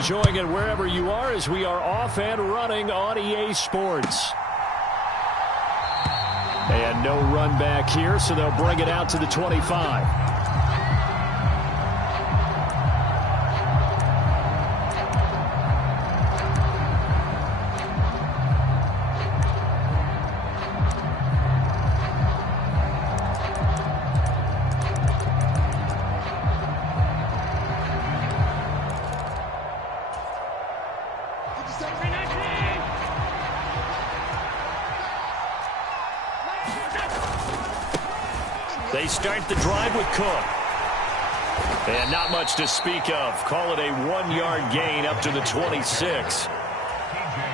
enjoying it wherever you are as we are off and running on EA Sports. And no run back here, so they'll bring it out to the 25. They start the drive with Cook. And not much to speak of. Call it a 1-yard gain up to the 26.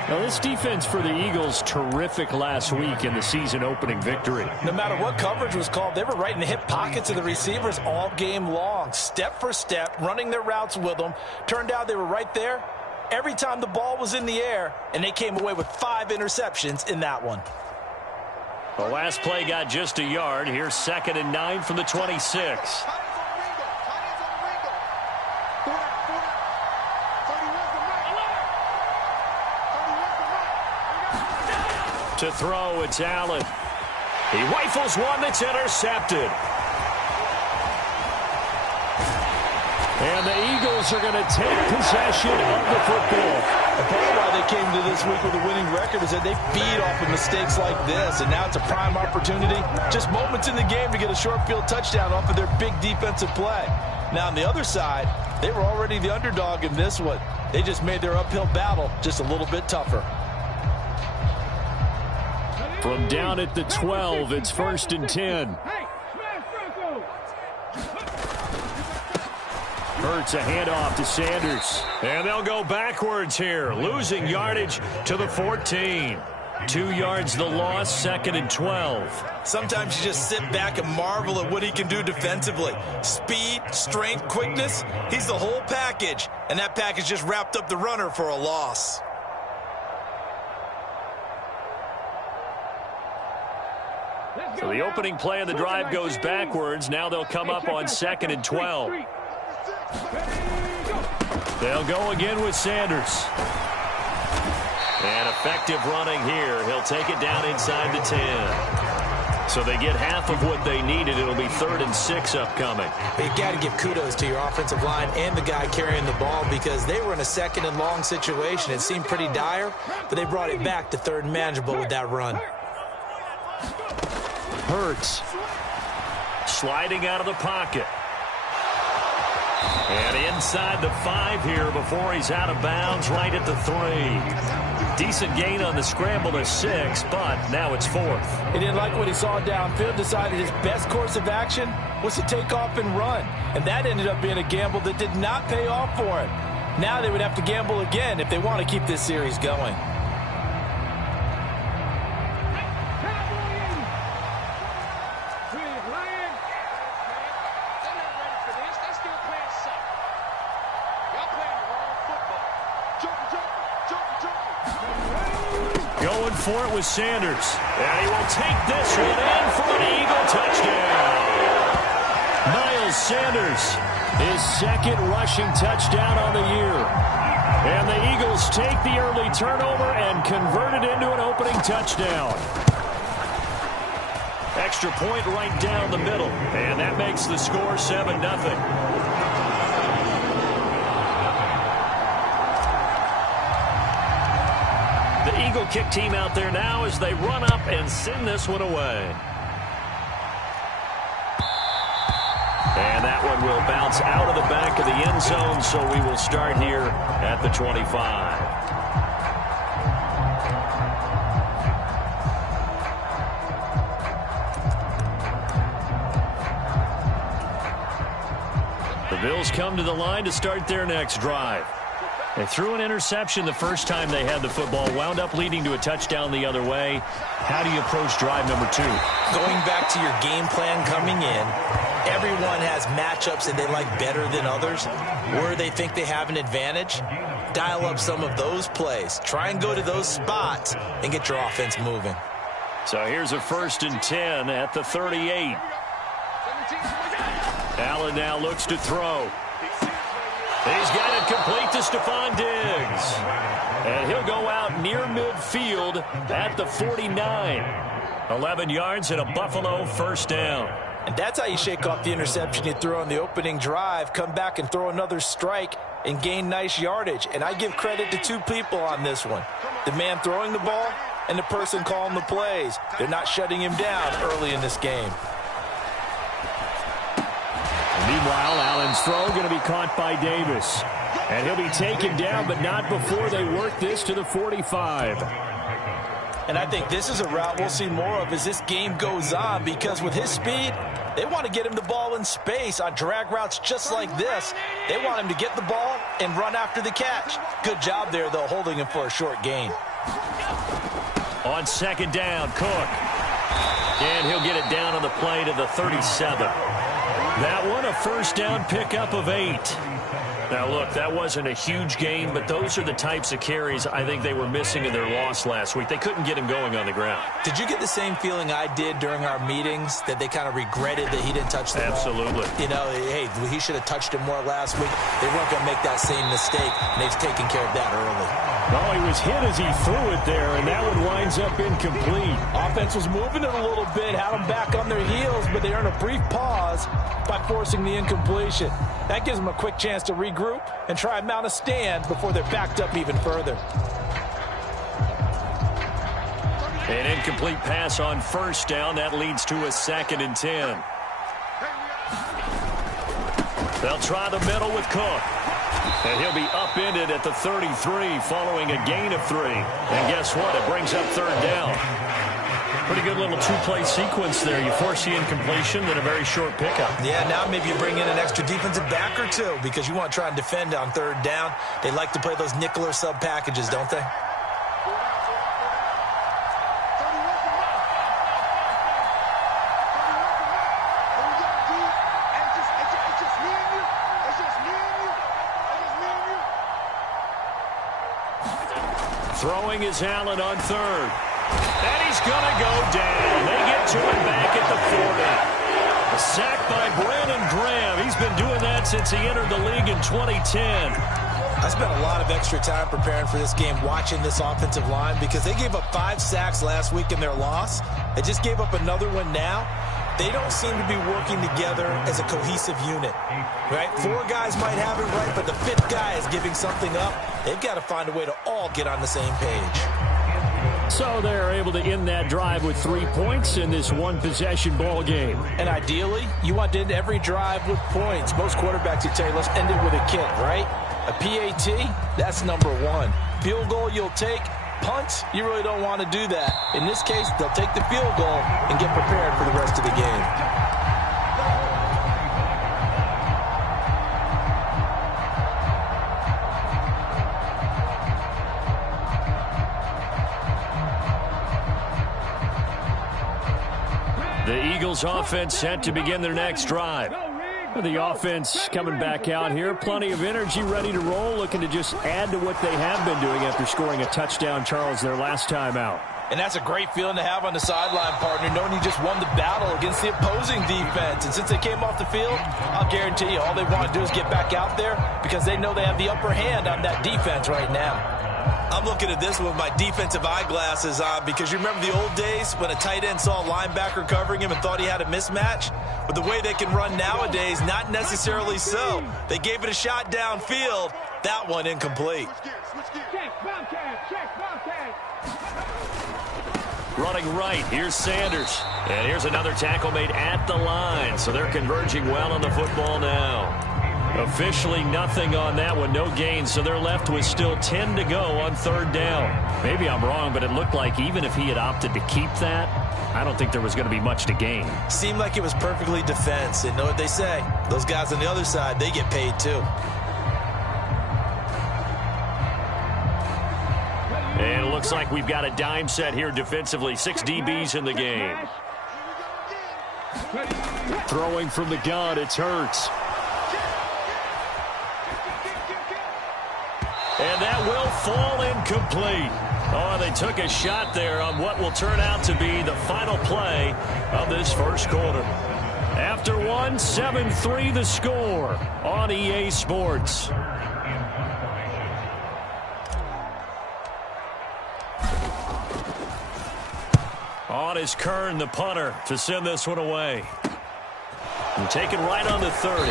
Now, this defense for the Eagles, terrific last week in the season-opening victory. No matter what coverage was called, they were right in the hip pockets of the receivers all game long. Step for step, running their routes with them. Turned out they were right there every time the ball was in the air, and they came away with 5 interceptions in that one. The last play got just a yard. Here's 2nd and 9 from the 26. To throw, it's Allen. He rifles one that's intercepted. And the Eagles are going to take possession of the football. And part of why they came to this week with a winning record is that they feed off of mistakes like this, and now it's a prime opportunity. Just moments in the game to get a short field touchdown off of their big defensive play. Now on the other side, they were already the underdog in this one. They just made their uphill battle just a little bit tougher. From down at the 12, it's 1st and 10. Hurts a handoff to Sanders. And they'll go backwards here, losing yardage to the 14. 2 yards the loss, 2nd and 12. Sometimes you just sit back and marvel at what he can do defensively. Speed, strength, quickness, he's the whole package. And that package just wrapped up the runner for a loss. So the opening play of the drive goes backwards. Now they'll come up on 2nd and 12. They'll go again with Sanders. And effective running here. He'll take it down inside the 10. So they get half of what they needed. It'll be 3rd and 6 upcoming. You've got to give kudos to your offensive line and the guy carrying the ball because they were in a 2nd and long situation. It seemed pretty dire, but they brought it back to 3rd and manageable with that run. Hurts sliding out of the pocket. And inside the 5 here before he's out of bounds right at the 3. Decent gain on the scramble to 6, but now it's 4th. He didn't like what he saw downfield, decided his best course of action was to take off and run. And that ended up being a gamble that did not pay off for him. Now they would have to gamble again if they want to keep this series going. Going for it with Sanders. And he will take this one in for an Eagle touchdown. Miles Sanders, his 2nd rushing touchdown on the year. And the Eagles take the early turnover and convert it into an opening touchdown. Extra point right down the middle. And that makes the score 7-0. Eagle kick team out there now as they run up and send this one away. And that one will bounce out of the back of the end zone, so we will start here at the 25. The Bills come to the line to start their next drive. They threw an interception the first time they had the football, wound up leading to a touchdown the other way. How do you approach drive number 2? Going back to your game plan coming in, everyone has matchups that they like better than others. Where they think they have an advantage, dial up some of those plays. Try and go to those spots and get your offense moving. So here's a 1st and 10 at the 38. Allen now looks to throw. He's got it complete to Stephon near midfield at the 49. 11 yards and a Buffalo first down. And that's how you shake off the interception you threw on the opening drive, come back and throw another strike and gain nice yardage. And I give credit to two people on this one. The man throwing the ball and the person calling the plays. They're not shutting him down early in this game. Meanwhile, Allen's throw going to be caught by Davis. And he'll be taken down, but not before they work this to the 45. And I think this is a route we'll see more of as this game goes on, because with his speed, they want to get him the ball in space on drag routes just like this. They want him to get the ball and run after the catch. Good job there, though, holding him for a short gain. On second down, Cook. And he'll get it down on the play to the 37. That one, a first down pickup of 8. Now, look, that wasn't a huge gain, but those are the types of carries I think they were missing in their loss last week. They couldn't get him going on the ground. Did you get the same feeling I did during our meetings, that they kind of regretted that he didn't touch the ball? Absolutely. You know, hey, he should have touched him more last week. They weren't going to make that same mistake, and they've taken care of that early. Well, he was hit as he threw it there, and that one winds up incomplete. Offense was moving it a little bit, had them back on their heels, but they earned a brief pause by forcing the incompletion. That gives them a quick chance to regroup and try and mount a stand before they're backed up even further. An incomplete pass on first down. That leads to a 2nd and 10. They'll try the middle with Cook. And he'll be upended at the 33 following a gain of 3. And guess what? It brings up third down. Pretty good little two-play sequence there. You force the incompletion, then a very short pickup. Yeah, now maybe you bring in an extra defensive back or two because you want to try and defend on third down. They like to play those nickel or sub packages, don't they? Throwing is Allen on third. And he's going to go down. They get to him back at the 40. A sack by Brandon Graham. He's been doing that since he entered the league in 2010. I spent a lot of extra time preparing for this game, watching this offensive line, because they gave up 5 sacks last week in their loss. They just gave up another one now. They don't seem to be working together as a cohesive unit, right? 4 guys might have it right, but the 5th guy is giving something up. They've got to find a way to all get on the same page. So they're able to end that drive with 3 points in this one-possession ball game. And ideally, you want to end every drive with points. Most quarterbacks would tell you, let's end it with a kick, right? A PAT, that's number 1. Field goal you'll take. Punts, you really don't want to do that. In this case, they'll take the field goal and get prepared for the rest of the game. The Eagles offense set to begin their next drive. The offense coming back out here. Plenty of energy, ready to roll, looking to just add to what they have been doing after scoring a touchdown, Charles, their last time out. And that's a great feeling to have on the sideline, partner, knowing you just won the battle against the opposing defense. And since they came off the field, I'll guarantee you all they want to do is get back out there because they know they have the upper hand on that defense right now. I'm looking at this with my defensive eyeglasses on because you remember the old days when a tight end saw a linebacker covering him and thought he had a mismatch? But the way they can run nowadays, not necessarily so. They gave it a shot downfield. That one incomplete. Running right, here's Sanders. And here's another tackle made at the line. So they're converging well on the football now. Officially nothing on that one, no gain, so they're left with still 10 to go on third down. Maybe I'm wrong, but it looked like even if he had opted to keep that, I don't think there was going to be much to gain. Seemed like it was perfectly defense, and know what they say. Those guys on the other side, they get paid too. And it looks like we've got a dime set here defensively. 6 DBs in the game. Throwing from the gun, it's Hurts. And that will fall incomplete. Oh, they took a shot there on what will turn out to be the final play of this first quarter. After one, 7-3 the score on EA Sports. On is Kern, the punter, to send this one away. And taken right on the 30.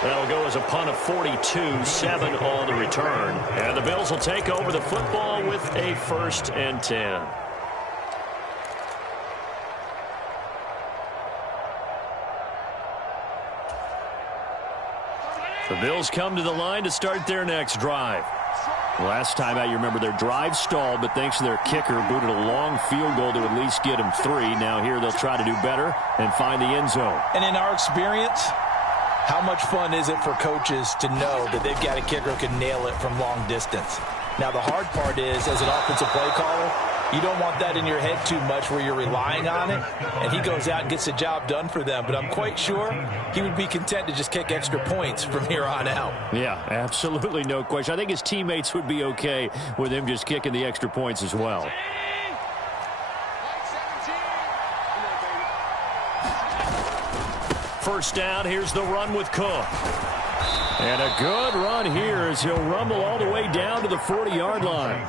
That'll go as a punt of 42, 7 on the return. And the Bills will take over the football with a 1st and 10. The Bills come to the line to start their next drive. Last time out, you remember their drive stalled, but thanks to their kicker, booted a long field goal to at least get them 3. Now here they'll try to do better and find the end zone. And in our experience, how much fun is it for coaches to know that they've got a kicker who can nail it from long distance? Now the hard part is, as an offensive play caller, you don't want that in your head too much where you're relying on it, and he goes out and gets the job done for them. But I'm quite sure he would be content to just kick extra points from here on out. Yeah, absolutely no question. I think his teammates would be okay with him just kicking the extra points as well. First down, here's the run with Cook. And a good run here as he'll rumble all the way down to the 40-yard line.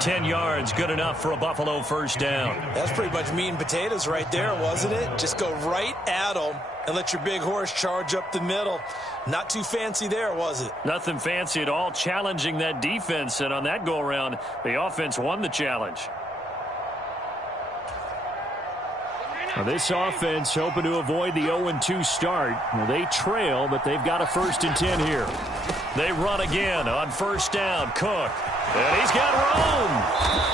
10 yards, good enough for a Buffalo first down. That's pretty much meat and potatoes right there, wasn't it? Just go right at them and let your big horse charge up the middle. Not too fancy there, was it? Nothing fancy at all, challenging that defense. And on that go-around, the offense won the challenge. Now this offense hoping to avoid the 0-2 start. Well, they trail, but they've got a 1st and 10 here. They run again on first down. Cook. And he's got room.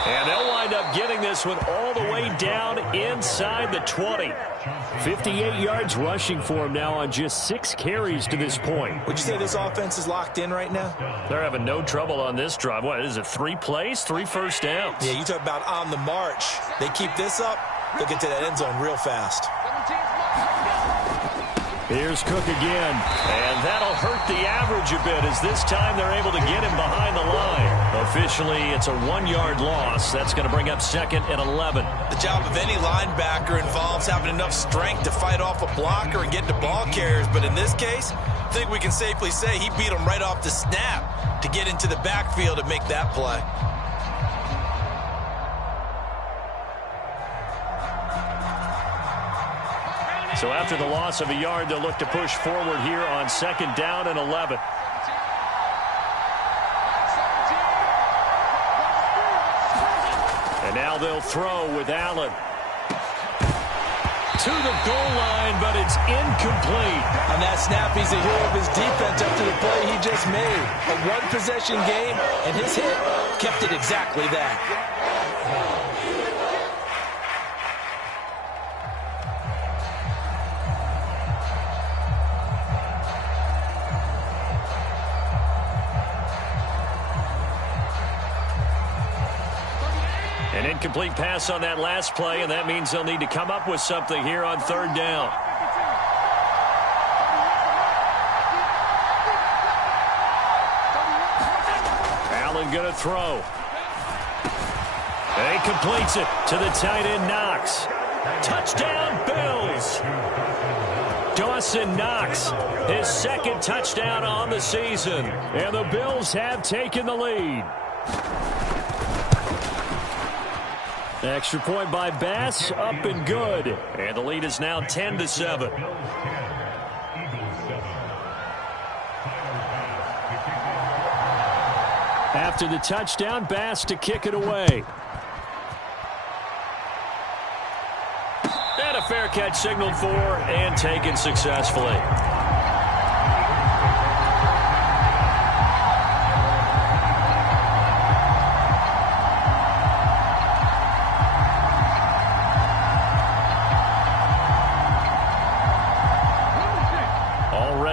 And they'll wind up getting this one all the way down inside the 20. 58 yards rushing for him now on just 6 carries to this point. Would you say this offense is locked in right now? They're having no trouble on this drive. What is it, 3 plays, 3 first downs? Yeah, you talk about on the march. They keep this up, they'll get to that end zone real fast. Here's Cook again, and that'll hurt the average a bit as this time they're able to get him behind the line. Officially, it's a 1-yard loss. That's going to bring up 2nd and 11. The job of any linebacker involves having enough strength to fight off a blocker and get to ball carriers, but in this case, I think we can safely say he beat him right off the snap to get into the backfield and make that play. So after the loss of a yard, they'll look to push forward here on 2nd down and 11. And now they'll throw with Allen. To the goal line, but it's incomplete. On that snap, he's a hero of his defense after the play he just made. A one-possession game, and his hit kept it exactly that. An incomplete pass on that last play, and that means they'll need to come up with something here on 3rd down. Allen going to throw. And he completes it to the tight end, Knox. Touchdown, Bills! Dawson Knox, his 2nd touchdown on the season. And the Bills have taken the lead. Extra point by Bass, up and good. And the lead is now 10-7. After the touchdown, Bass to kick it away. And a fair catch signaled for and taken successfully.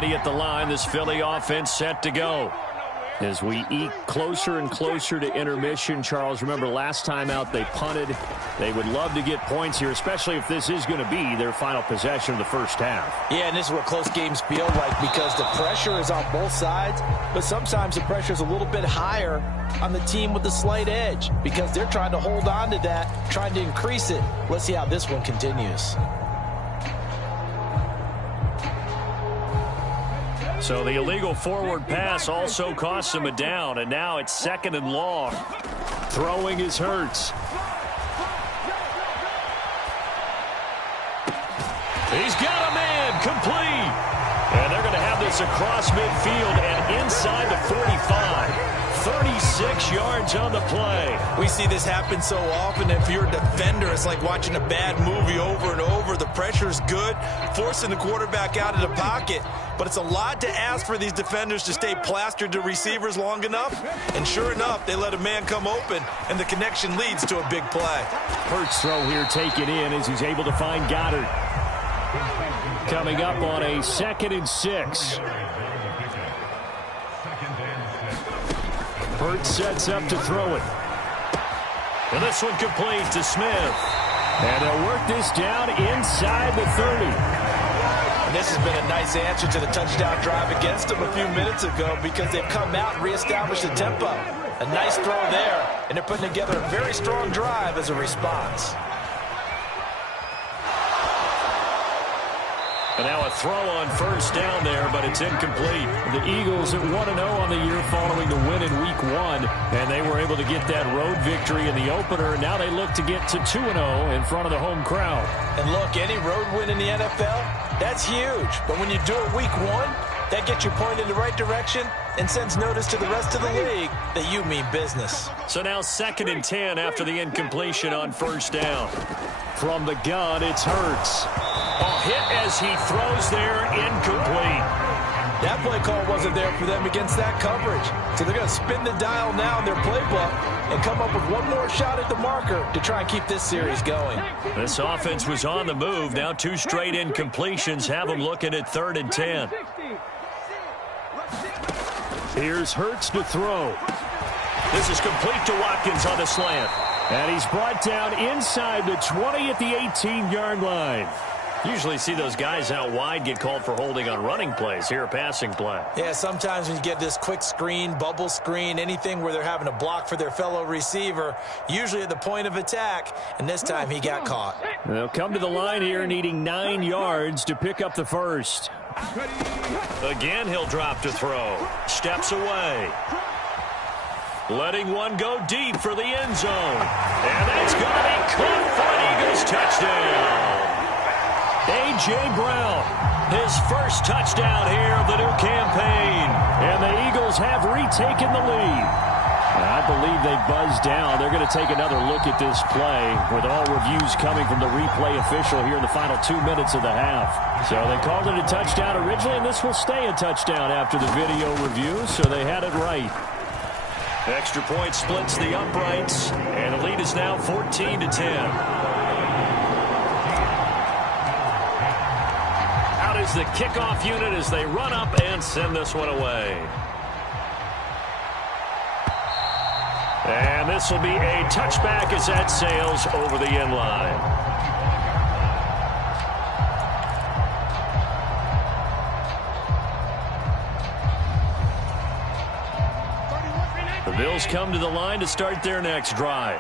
At the line, this Philly offense set to go. As we eke closer and closer to intermission, Charles, remember last time out they punted. They would love to get points here, especially if this is going to be their final possession of the first half. Yeah, and this is what close games feel like because the pressure is on both sides, but sometimes the pressure is a little bit higher on the team with the slight edge because they're trying to hold on to that, trying to increase it. Let's see how this one continues. So the illegal forward pass also costs him a down, and now it's 2nd and long. Throwing is Hurts. He's got a man, complete. And they're going to have this across midfield and inside the 45. 36 yards on the play. We see this happen so often. If you're a defender, it's like watching a bad movie over and over. The pressure's good, forcing the quarterback out of the pocket. But it's a lot to ask for these defenders to stay plastered to receivers long enough. And sure enough, they let a man come open, and the connection leads to a big play. Hurts throw here taken in as he's able to find Goddard. Coming up on a 2nd and 6. Hurts sets up to throw it. And this one complete to Smith. And they'll work this down inside the 30. And this has been a nice answer to the touchdown drive against them a few minutes ago because they've come out and reestablished the tempo. A nice throw there, and they're putting together a very strong drive as a response. And now a throw on first down there, but it's incomplete. The Eagles at 1-0 on the year following the win in Week 1. And they were able to get that road victory in the opener. And now they look to get to 2-0 in front of the home crowd. And look, any road win in the NFL, that's huge. But when you do it Week 1, that gets you pointed in the right direction and sends notice to the rest of the league that you mean business. So now 2nd and 10 after the incompletion on first down. From the gun, it's Hurts. A hit as he throws there, incomplete. That play call wasn't there for them against that coverage. So they're going to spin the dial now in their playbook and come up with one more shot at the marker to try and keep this series going. This offense was on the move. Now 2 straight incompletions have them looking at 3rd and 10. Here's Hurts to throw. This is complete to Watkins on the slant. And he's brought down inside the 20 at the 18-yard line. Usually see those guys out wide get called for holding on running plays. Here a passing play. Yeah, sometimes when you get this quick screen, bubble screen, anything where they're having to block for their fellow receiver, usually at the point of attack, and this time he got caught. They'll come to the line here needing 9 yards to pick up the first. Again, he'll drop to throw. Steps away. Letting one go deep for the end zone. And that's going to be caught for an Eagles touchdown. A.J. Brown, his first touchdown here of the new campaign. And the Eagles have retaken the lead. And I believe they buzzed down. They're going to take another look at this play with all reviews coming from the replay official here in the final 2 minutes of the half. So they called it a touchdown originally, and this will stay a touchdown after the video review, so they had it right. Extra point splits the uprights, and the lead is now 14-10. Out is the kickoff unit as they run up and send this one away. And this will be a touchback as that sails over the end line. The Bills come to the line to start their next drive.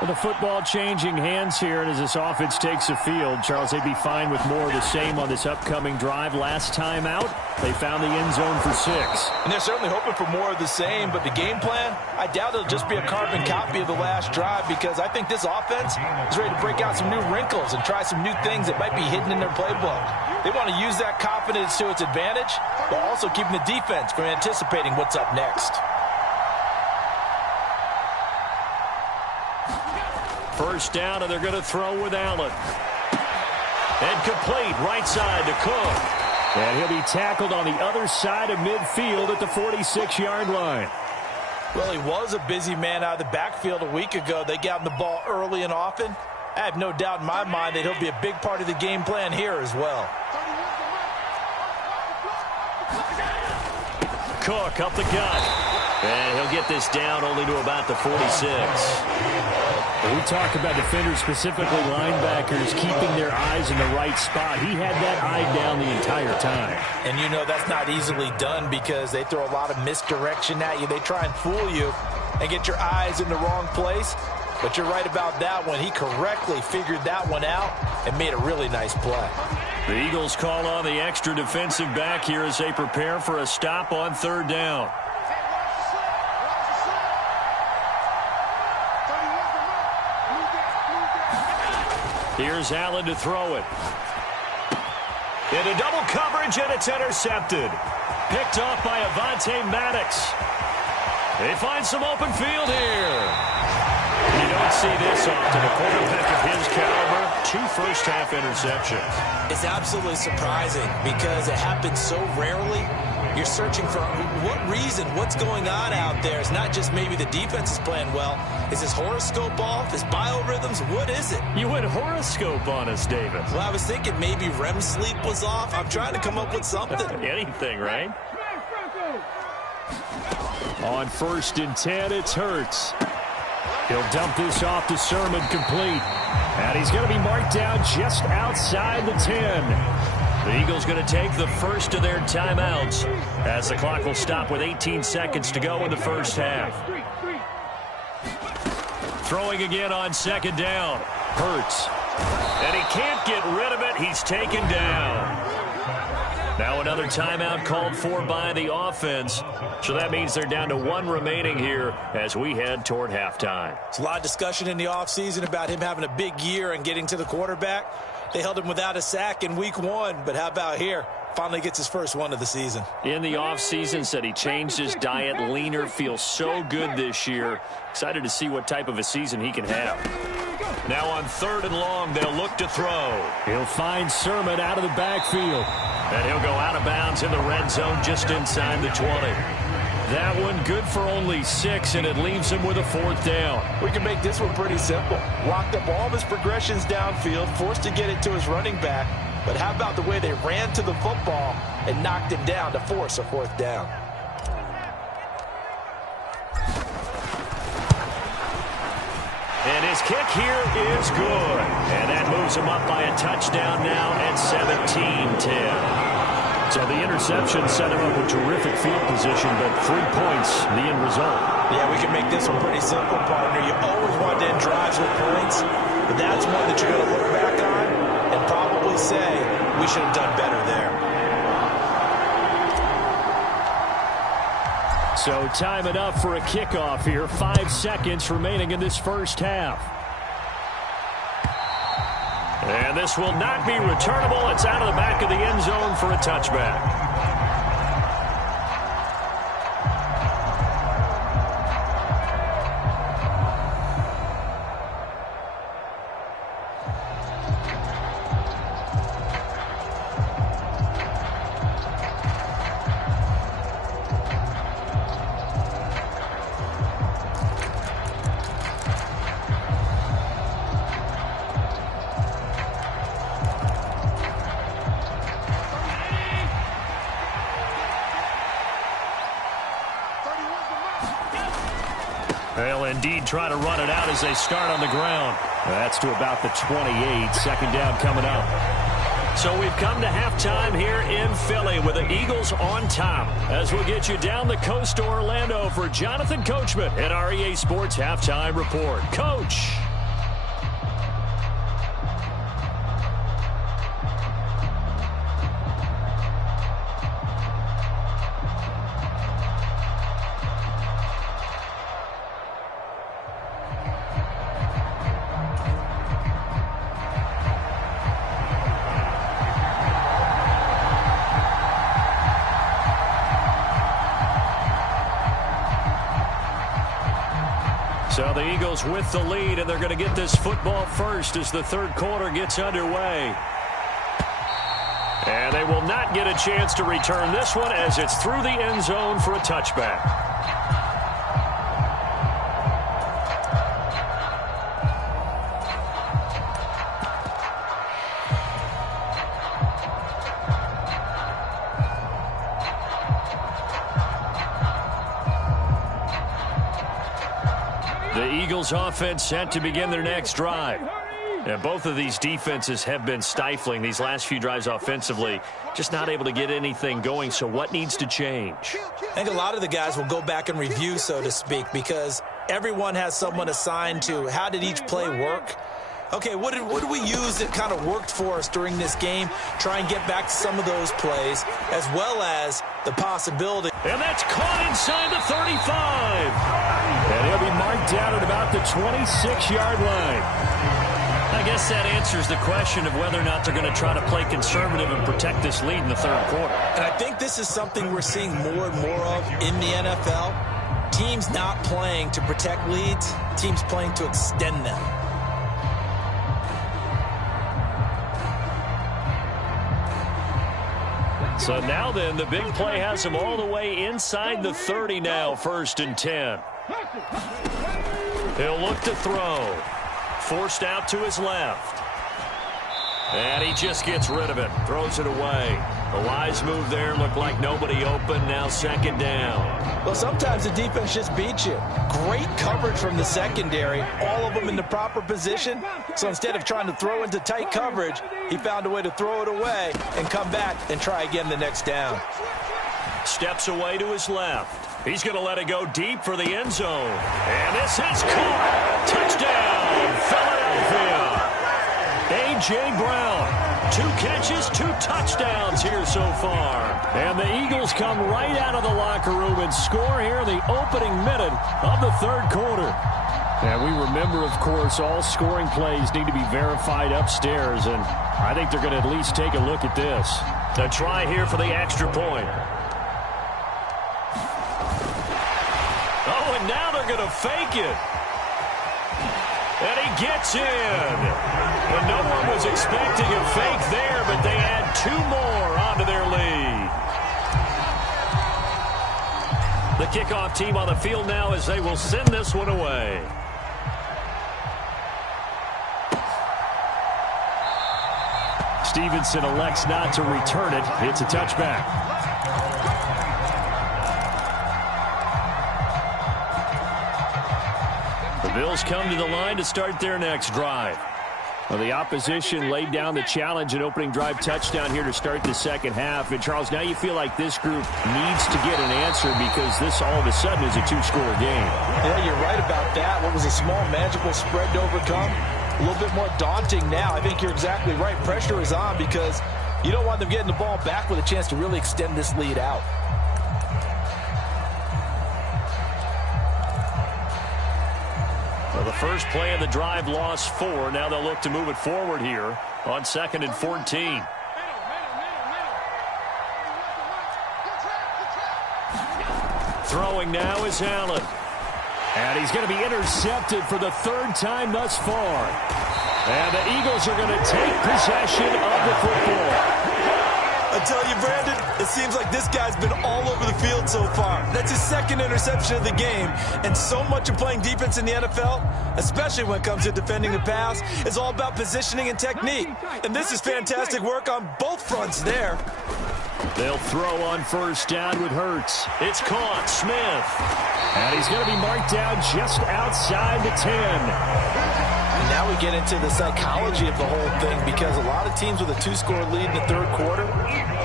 With the football changing hands here, and as this offense takes the field, Charles, they'd be fine with more of the same on this upcoming drive. Last time out, they found the end zone for 6. And they're certainly hoping for more of the same, but the game plan, I doubt it'll just be a carbon copy of the last drive because I think this offense is ready to break out some new wrinkles and try some new things that might be hidden in their playbook. They want to use that confidence to its advantage, while also keeping the defense from anticipating what's up next. First down, and they're going to throw with Allen. And complete, right side to Cook. And he'll be tackled on the other side of midfield at the 46-yard line. Well, he was a busy man out of the backfield a week ago. They got him the ball early and often. I have no doubt in my mind that he'll be a big part of the game plan here as well. Cook up the gut. And he'll get this down only to about the 46. We talk about defenders, specifically linebackers, keeping their eyes in the right spot. He had that eye down the entire time. And you know that's not easily done because they throw a lot of misdirection at you. They try and fool you and get your eyes in the wrong place. But you're right about that one. He correctly figured that one out and made a really nice play. The Eagles call on the extra defensive back here as they prepare for a stop on third down. Here's Allen to throw it. Into double coverage, and it's intercepted. Picked off by Avonte Maddox. They find some open field here. You don't see this often. A quarterback of his caliber, 2 first-half interceptions. It's absolutely surprising because it happens so rarely. You're searching for what reason, what's going on out there. It's not just maybe the defense is playing well. Is his horoscope off? His biorhythms? What is it? You went horoscope on us, David. Well, I was thinking maybe REM sleep was off. I'm trying to come up with something. Anything, right? On 1st and 10, it's Hurts. He'll dump this off to Sermon, complete. And he's going to be marked down just outside the 10. The Eagles going to take the first of their timeouts as the clock will stop with 18 seconds to go in the first half. Throwing again on 2nd down. Hurts. And he can't get rid of it. He's taken down. Now another timeout called for by the offense. So that means they're down to 1 remaining here as we head toward halftime. There's a lot of discussion in the offseason about him having a big year and getting to the quarterback. They held him without a sack in week 1, but how about here? Finally gets his first one of the season. In the offseason, said he changed his diet, leaner, feels so good this year. Excited to see what type of a season he can have. Now on 3rd and long, they'll look to throw. He'll find Sermon out of the backfield. And he'll go out of bounds in the red zone just inside the 20. That one good for only 6, and it leaves him with a 4th down. We can make this one pretty simple. Locked up all of his progressions downfield, forced to get it to his running back. But how about the way they ran to the football and knocked him down to force a 4th down? And his kick here is good. And that moves him up by a touchdown now at 17-10. So the interception set him up with terrific field position, but 3 points, the end result. Yeah, we can make this one pretty simple, partner. You always want to end drives with points, but that's one that you're going to look back on and probably say, we should have done better there. So time enough for a kickoff here. 5 seconds remaining in this first half. And this will not be returnable. It's out of the back of the end zone for a touchback. They'll indeed try to run it out as they start on the ground. That's to about the 28. 2nd down coming up. So we've come to halftime here in Philly with the Eagles on top. As we'll get you down the coast to Orlando for Jonathan Coachman at our EA Sports Halftime Report. Coach. So the Eagles with the lead, and they're going to get this football first as the 3rd quarter gets underway. And they will not get a chance to return this one as it's through the end zone for a touchback. The Eagles offense set to begin their next drive. And both of these defenses have been stifling these last few drives offensively. Just not able to get anything going. So what needs to change? I think a lot of the guys will go back and review, so to speak, because everyone has someone assigned to how did each play work. Okay, what did we use that kind of worked for us during this game? Try and get back to some of those plays, as well as the possibility. And that's caught inside the 35. And he'll be marked down at about the 26-yard line. I guess that answers the question of whether or not they're going to try to play conservative and protect this lead in the third quarter. And I think this is something we're seeing more and more of in the NFL. Teams not playing to protect leads, teams playing to extend them. So now then, the big play has him all the way inside the 30 now, 1st and 10. He'll look to throw. Forced out to his left. And he just gets rid of it. Throws it away. The wise move there. Looked like nobody open. Now 2nd down. Well, sometimes the defense just beats you. Great coverage from the secondary. All of them in the proper position. So instead of trying to throw into tight coverage, he found a way to throw it away and come back and try again the next down. Steps away to his left. He's going to let it go deep for the end zone. And this is caught. Touchdown, Philadelphia. A.J. Brown, 2 catches, 2 touchdowns here so far. And the Eagles come right out of the locker room and score here in the opening minute of the 3rd quarter. And we remember, of course, all scoring plays need to be verified upstairs. And I think they're going to at least take a look at this. The try here for the extra point. Oh, and now they're going to fake it. And he gets in. And no one was expecting a fake there, but they add 2 more onto their lead. The kickoff team on the field now as they will send this one away. Stevenson elects not to return it. It's a touchback. The Bills come to the line to start their next drive. Well, the opposition laid down the challenge and opening drive touchdown here to start the second half. And, Charles, now you feel like this group needs to get an answer because this all of a sudden is a 2-score game. Yeah, you're right about that. What was a small, manageable spread to overcome, a little bit more daunting now. I think you're exactly right. Pressure is on because you don't want them getting the ball back with a chance to really extend this lead out. Well, the first play of the drive lost 4. Now they'll look to move it forward here on 2nd and 14. Throwing now is Allen. And he's going to be intercepted for the 3rd time thus far. And the Eagles are going to take possession of the football. I tell you, Brandon, it seems like this guy's been all over the field so far. That's his 2nd interception of the game. And so much of playing defense in the NFL, especially when it comes to defending the pass, is all about positioning and technique. And this is fantastic work on both fronts there. They'll throw on 1st down with Hurts. It's caught. Smith. And he's going to be marked down just outside the 10. And now we get into the psychology of the whole thing because a lot of teams with a 2-score lead in the 3rd quarter,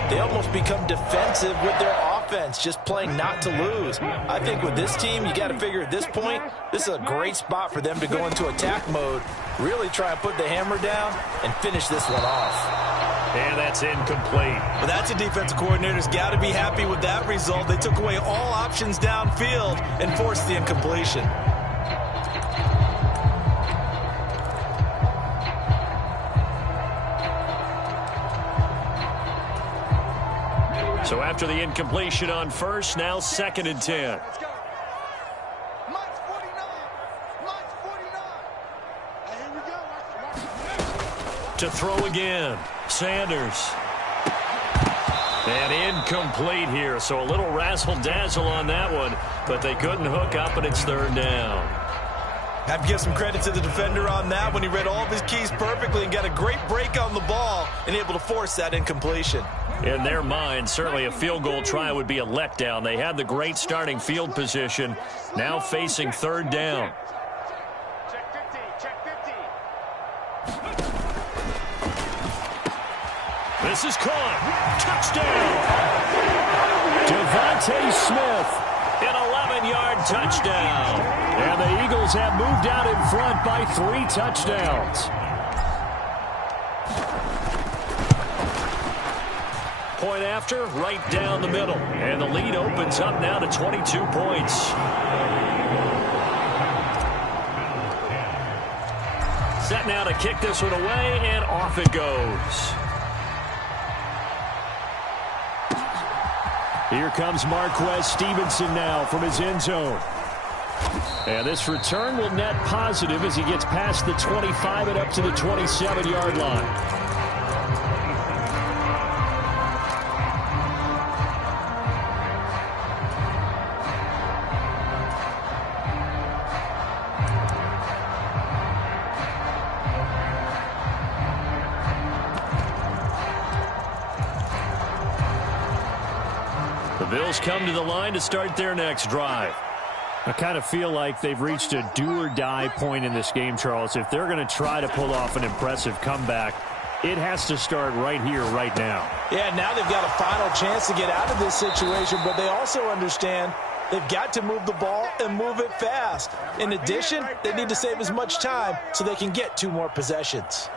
they almost become defensive with their offense, just playing not to lose. I think with this team, you got to figure at this point, this is a great spot for them to go into attack mode, really try and put the hammer down and finish this one off. And that's incomplete. Well, that's a defensive coordinator's got to be happy with that result. They took away all options downfield and forced the incompletion. So after the incompletion on 1st, now 2nd and 10. To throw again, Sanders. And incomplete here, so a little razzle-dazzle on that one, but they couldn't hook up, and it's 3rd down. Have to give some credit to the defender on that when he read all of his keys perfectly and got a great break on the ball and able to force that incompletion. In their mind, certainly a field goal try would be a letdown. They had the great starting field position, now facing 3rd down. This is caught. Touchdown. Devontae Smith, an 11-yard touchdown. And the Eagles have moved out in front by 3 touchdowns. Point after, right down the middle. And the lead opens up now to 22 points. Set now to kick this one away, and off it goes. Here comes Marquez Stevenson now from his end zone. And this return will net positive as he gets past the 25 and up to the 27-yard line. The Bills come to the line to start their next drive. I kind of feel like they've reached a do-or-die point in this game, Charles. If they're going to try to pull off an impressive comeback, it has to start right here, right now. Yeah, now they've got a final chance to get out of this situation, but they also understand they've got to move the ball and move it fast. In addition, they need to save as much time so they can get 2 more possessions.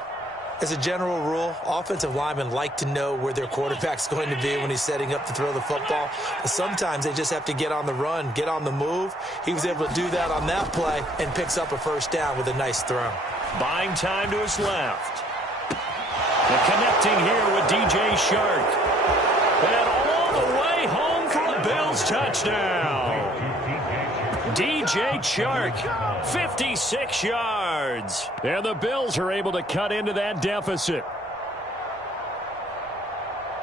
As a general rule, offensive linemen like to know where their quarterback's going to be when he's setting up to throw the football. But sometimes they just have to get on the run, get on the move. He was able to do that on that play and picks up a first down with a nice throw. Buying time to his left. And connecting here with DJ Chark. And all the way home for a Bills touchdown. DJ Chark, 56 yards. And the Bills are able to cut into that deficit.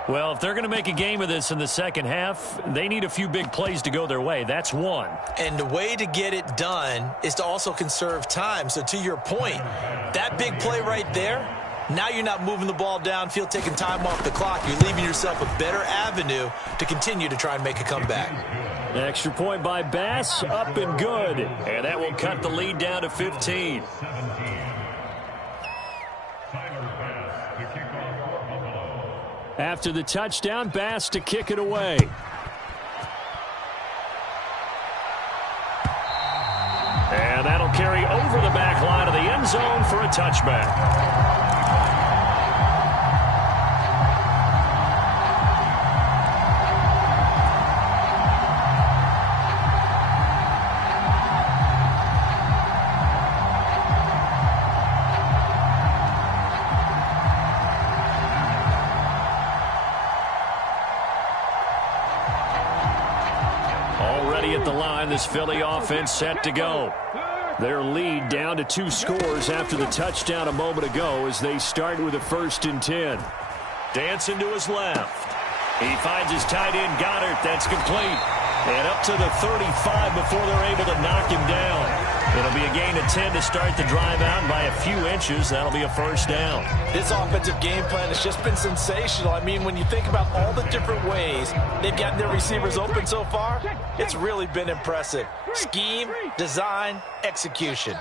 Well, if they're going to make a game of this in the second half, they need a few big plays to go their way. That's one. And the way to get it done is to also conserve time. So to your point, that big play right there, now you're not moving the ball downfield, taking time off the clock. You're leaving yourself a better avenue to continue to try and make a comeback. Extra point by Bass, up and good. And that will cut the lead down to 15. After the touchdown, Bass to kick it away. And that'll carry over the back line of the end zone for a touchback. At the line, this Philly offense set to go. Their lead down to 2 scores after the touchdown a moment ago as they start with a 1st and 10. Dancing to his left. He finds his tight end Goddard. That's complete. And up to the 35 before they're able to knock him down. It'll be a gain of 10 to start the drive out by a few inches. That'll be a first down. This offensive game plan has just been sensational. I mean, when you think about all the different ways they've gotten their receivers open so far, it's really been impressive. Scheme, design, execution.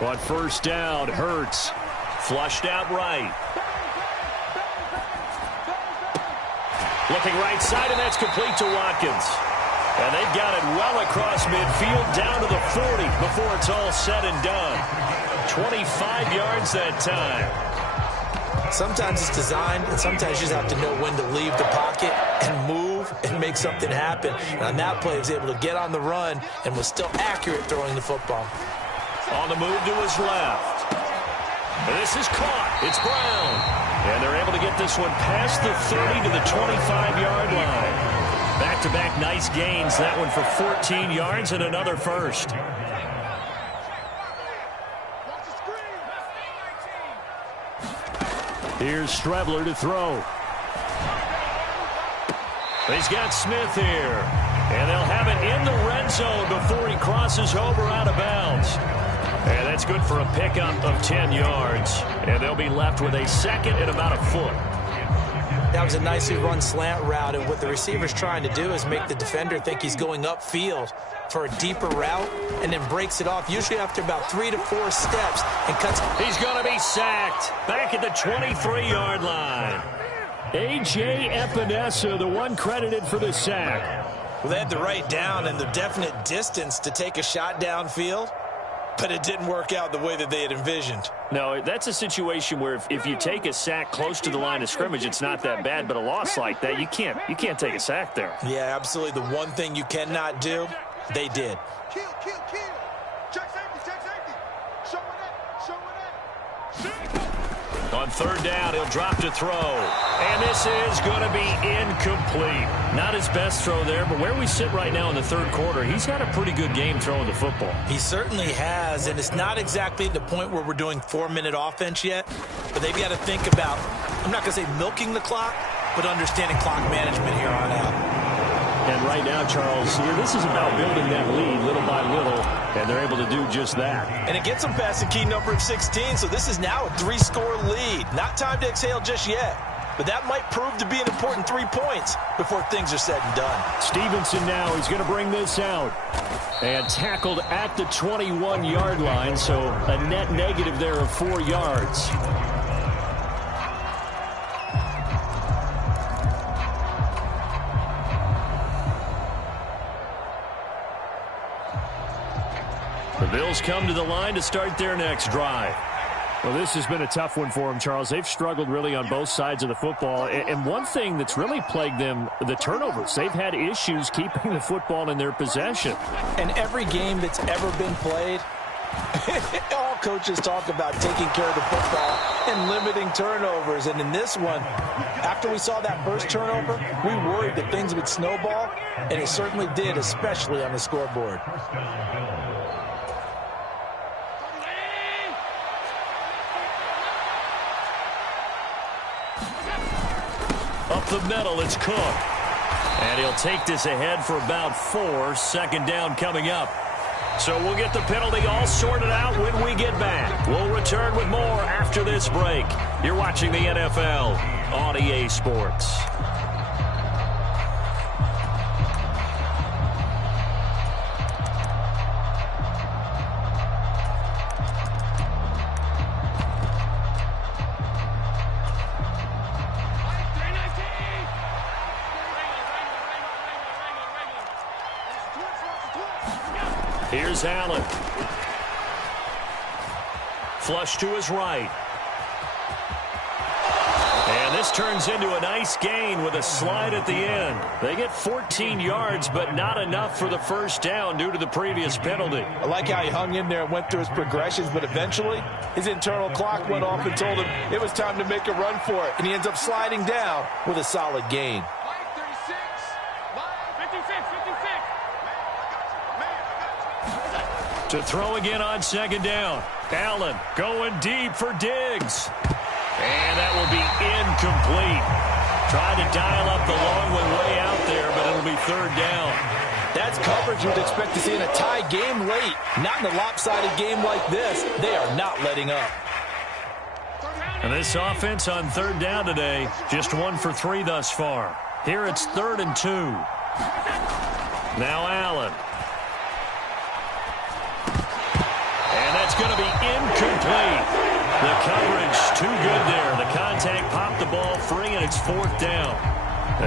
On first down, Hurts. Flushed out right. Looking right side, and that's complete to Watkins. And they've got it well across midfield, down to the 40 before it's all said and done. 25 yards that time. Sometimes it's designed, and sometimes you just have to know when to leave the pocket and move and make something happen. And on that play, he was able to get on the run and was still accurate throwing the football. On the move to his left. And this is caught. It's Brown. And they're able to get this one past the 30 to the 25-yard line. Back-to-back nice gains. That one for 14 yards and another first. Here's Strebler to throw. He's got Smith here. And they'll have it in the red zone before he crosses over out of bounds. And that's good for a pickup of 10 yards. And they'll be left with a 2nd and about a foot. That was a nicely run slant route, and what the receiver's trying to do is make the defender think he's going upfield for a deeper route and then breaks it off, usually after about 3 to 4 steps, and cuts. He's going to be sacked back at the 23-yard line. A.J. Epinesa, the one credited for the sack. Well, they had the right down and the definite distance to take a shot downfield, but it didn't work out the way that they had envisioned. No, that's a situation where if you take a sack close to the line of scrimmage, it's not that bad, but a loss like that, you can't take a sack there. Yeah, absolutely. The one thing you cannot do, they did. third down. He'll drop to throw. And this is going to be incomplete. Not his best throw there, but where we sit right now in the third quarter, he's had a pretty good game throwing the football. He certainly has, and it's not exactly the point where we're doing 4-minute offense yet, but they've got to think about, I'm not going to say milking the clock, but understanding clock management here on out. And right now, Charles, this is about building that lead little by little, and they're able to do just that. And it gets them past the key number of 16, so this is now a 3-score lead. Not time to exhale just yet, but that might prove to be an important 3 points before things are said and done. Stevenson now, he's going to bring this out. And tackled at the 21-yard line, so a net negative there of 4 yards. The Bills come to the line to start their next drive. Well, this has been a tough one for them, Charles. They've struggled really on both sides of the football. And one thing that's really plagued them, the turnovers. They've had issues keeping the football in their possession. And every game that's ever been played, all coaches talk about taking care of the football and limiting turnovers. And in this one, after we saw that first turnover, we worried that things would snowball, and it certainly did, especially on the scoreboard. Up the middle, it's Cook. And he'll take this ahead for about 4. Second down coming up. So we'll get the penalty all sorted out when we get back. We'll return with more after this break. You're watching the NFL on EA Sports. Here's Allen. Flush to his right. And this turns into a nice gain with a slide at the end. They get 14 yards, but not enough for the first down due to the previous penalty. I like how he hung in there and went through his progressions, but eventually his internal clock went off and told him it was time to make a run for it. And he ends up sliding down with a solid gain. To throw again on second down. Allen going deep for Diggs. And that will be incomplete. Tried to dial up the long one way out there, but it'll be third down. That's coverage you'd expect to see in a tie game late. Not in a lopsided game like this. They are not letting up. And this offense on third down today, just 1 for 3 thus far. Here it's 3rd and 2. Now Allen. And that's going to be incomplete. The coverage too good there. The contact popped the ball free, and it's 4th down.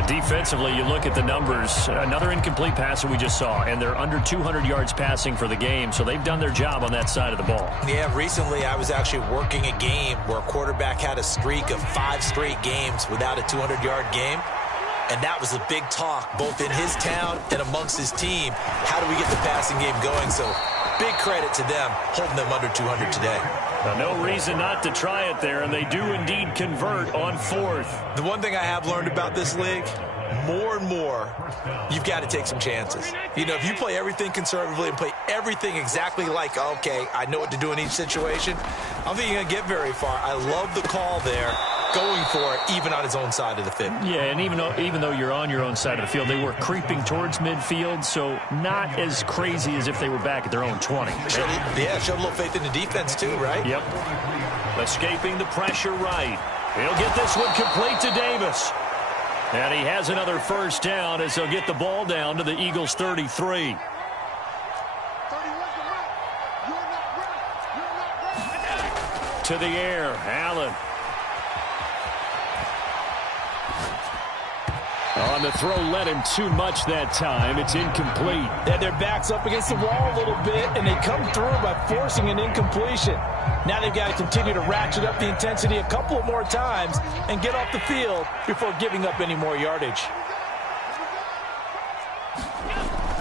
Defensively, you look at the numbers. Another incomplete pass that we just saw, and they're under 200 yards passing for the game, so they've done their job on that side of the ball. Yeah, recently I was actually working a game where a quarterback had a streak of 5 straight games without a 200-yard game. And that was a big talk, both in his town and amongst his team. How do we get the passing game going? So big credit to them, holding them under 200 today. No reason not to try it there, and they do indeed convert on 4th. The one thing I have learned about this league, more and more, you've got to take some chances. You know, if you play everything conservatively and play everything exactly like, okay, I know what to do in each situation, I don't think you're going to get very far. I love the call there, going for it, even on his own side of the field. Yeah, and even though you're on your own side of the field, they were creeping towards midfield, so not as crazy as if they were back at their own 20. Showed a little faith in the defense too, right? Yep. Escaping the pressure right. He'll get this one complete to Davis. And he has another first down as they'll get the ball down to the Eagles' 33. To the air, Allen. On the throw, led him too much that time. It's incomplete. And their back's up against the wall a little bit, and they come through by forcing an incompletion. Now they've got to continue to ratchet up the intensity a couple of more times and get off the field before giving up any more yardage.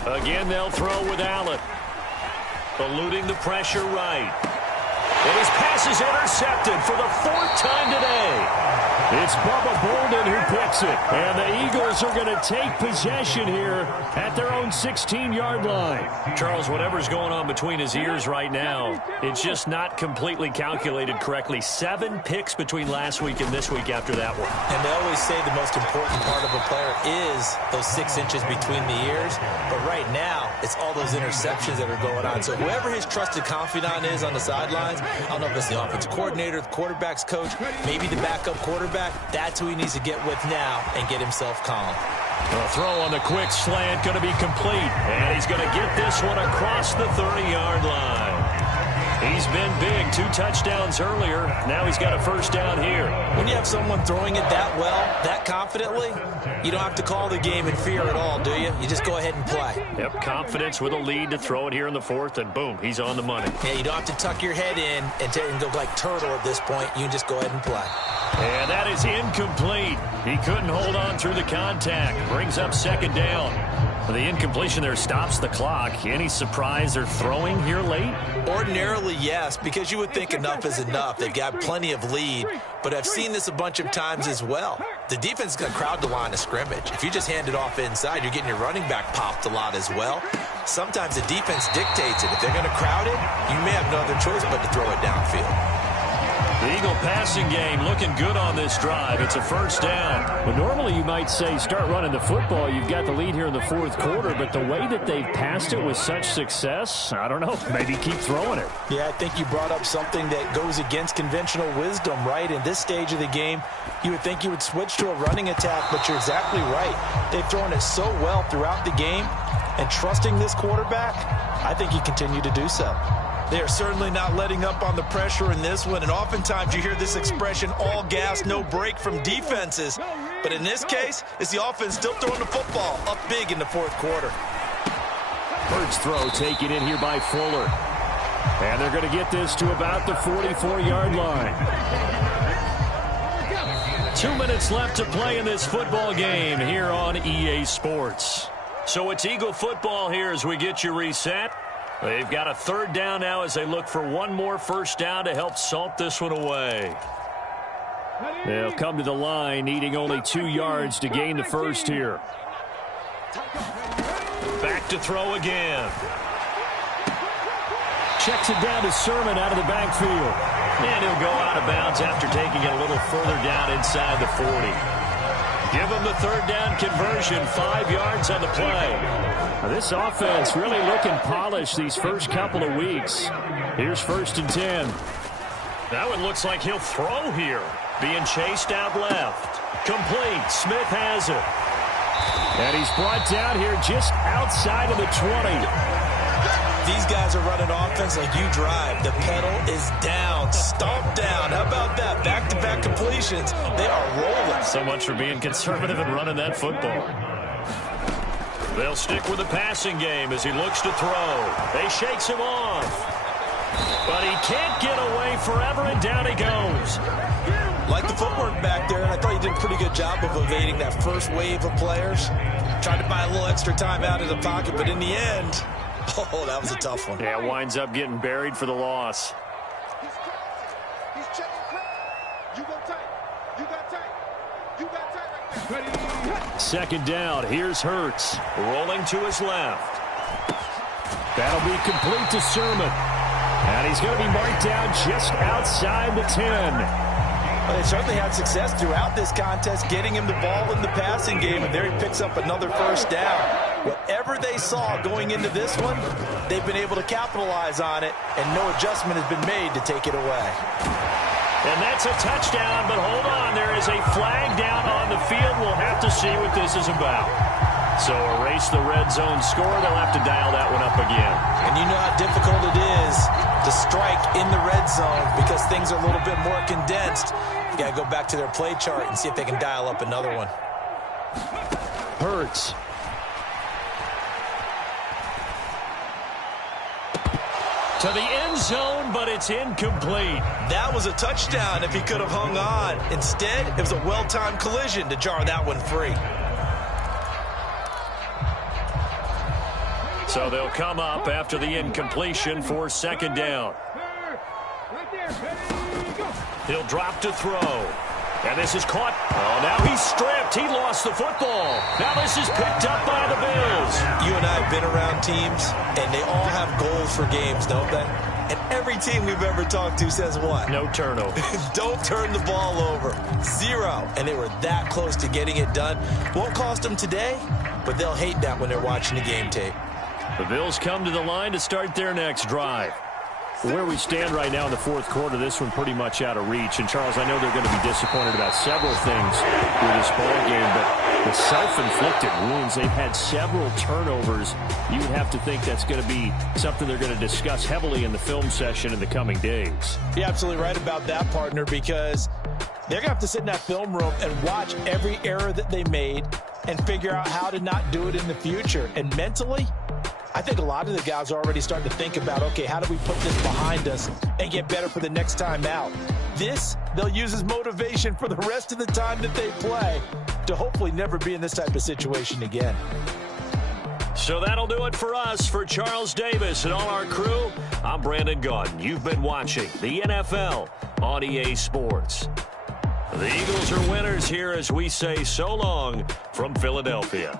Again, they'll throw with Allen. Eluding the pressure right. And his pass is intercepted for the 4th time today. It's Bubba Bolden who picks it. And the Eagles are going to take possession here at their own 16-yard line. Charles, whatever's going on between his ears right now, it's just not completely calculated correctly. 7 picks between last week and this week after that one. And they always say the most important part of a player is those 6 inches between the ears. But right now, it's all those interceptions that are going on. So whoever his trusted confidant is on the sidelines, I don't know if it's the offensive coordinator, the quarterback's coach, maybe the backup quarterback, that's who he needs to get with now and get himself calm. A throw on the quick slant going to be complete. And he's going to get this one across the 30-yard line. He's been big. 2 touchdowns earlier. Now he's got a first down here. When you have someone throwing it that well, that confidently, you don't have to call the game in fear at all, do you? You just go ahead and play. Yep, confidence with a lead to throw it here in the 4th, and boom, he's on the money. Yeah, you don't have to tuck your head in and go like turtle at this point. You can just go ahead and play. And that is incomplete. He couldn't hold on through the contact. Brings up 2nd down. The incompletion there stops the clock. Any surprise they're throwing here late? Ordinarily, yes, because you would think enough is enough. They've got plenty of lead, but I've seen this a bunch of times as well. The defense is going to crowd the line of scrimmage. If you just hand it off inside, you're getting your running back popped a lot as well. Sometimes the defense dictates it. If they're going to crowd it, you may have no other choice but to throw it downfield. The Eagle passing game looking good on this drive. It's a first down. But normally you might say start running the football. You've got the lead here in the 4th quarter. But the way that they've passed it with such success, I don't know, maybe keep throwing it. Yeah, I think you brought up something that goes against conventional wisdom, right? In this stage of the game, you would think you would switch to a running attack, but you're exactly right. They've thrown it so well throughout the game, and trusting this quarterback, I think you continue to do so. They are certainly not letting up on the pressure in this one, and oftentimes you hear this expression, all gas, no break from defenses. But in this case, it's the offense still throwing the football up big in the 4th quarter. Hurts throw taken in here by Fuller. And they're going to get this to about the 44-yard line. 2 minutes left to play in this football game here on EA Sports. So it's Eagle football here as we get you reset. They've got a 3rd down now as they look for one more first down to help salt this one away. They'll come to the line needing only 2 yards to gain the first here. Back to throw again. Checks it down to Sermon out of the backfield. And he'll go out of bounds after taking it a little further down inside the 40. Give them the 3rd down conversion, 5 yards on the play. Now this offense really looking polished these first couple of weeks. Here's 1st and 10. That one looks like he'll throw here. Being chased out left. Complete. Smith has it. And he's brought down here just outside of the 20. These guys are running offense like you drive. The pedal is down, stomped down. How about that? Back-to-back completions. They are rolling. So much for being conservative and running that football. They'll stick with the passing game as he looks to throw. They shakes him off. But he can't get away forever, and down he goes. Like the footwork back there, and I thought he did a pretty good job of evading that first wave of players. Tried to buy a little extra time out of the pocket, but in the end, oh, that was a tough one. Yeah, winds up getting buried for the loss. He's checking quick. You go tight. You got tight. You got tight right there. 2nd down. Here's Hurts. Rolling to his left. That'll be complete to Sermon. And he's going to be marked down just outside the 10. Well, they certainly had success throughout this contest, getting him the ball in the passing game, and there he picks up another first down. Whatever they saw going into this one, they've been able to capitalize on it, and no adjustment has been made to take it away. And that's a touchdown, but hold on. There is a flag down on the field. We'll have to see what this is about. So erase the red zone score. They'll have to dial that one up again. And you know how difficult it is to strike in the red zone because things are a little bit more condensed. You got to go back to their play chart and see if they can dial up another one. Hurts. To the end zone, but it's incomplete. That was a touchdown if he could have hung on. Instead, it was a well-timed collision to jar that one free. So they'll come up after the incompletion for 2nd down. He'll drop to throw. And this is caught. Oh, now he's stripped. He lost the football. Now this is picked up by the Bills. You and I have been around teams, and they all have goals for games, don't they? And every team we've ever talked to says what? No turnover. Don't turn the ball over. 0. And they were that close to getting it done. Won't cost them today, but they'll hate that when they're watching the game tape. The Bills come to the line to start their next drive. Where we stand right now in the fourth quarter, this one pretty much out of reach. And, Charles, I know they're going to be disappointed about several things with this ball game, but the self-inflicted wounds, they've had several turnovers. You would have to think that's going to be something they're going to discuss heavily in the film session in the coming days. You're absolutely right about that, partner, because they're going to have to sit in that film room and watch every error that they made and figure out how to not do it in the future. And mentally, I think a lot of the guys are already starting to think about, okay, how do we put this behind us and get better for the next time out? This, they'll use as motivation for the rest of the time that they play to hopefully never be in this type of situation again. So that'll do it for us. For Charles Davis and all our crew, I'm Brandon Gaudin. You've been watching the NFL on EA Sports. The Eagles are winners here as we say so long from Philadelphia.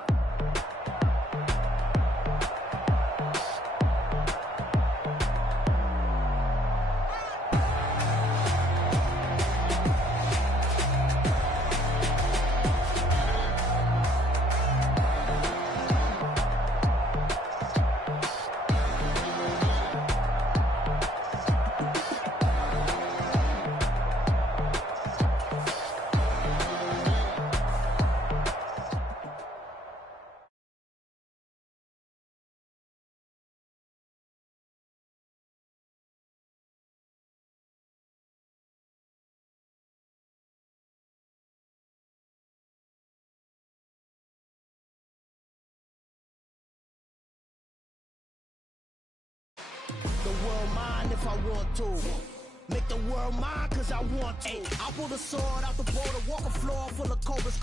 The world mine if I want to. Make the world mine cause I want to. I pull the sword out the border, walk a floor full of cobras.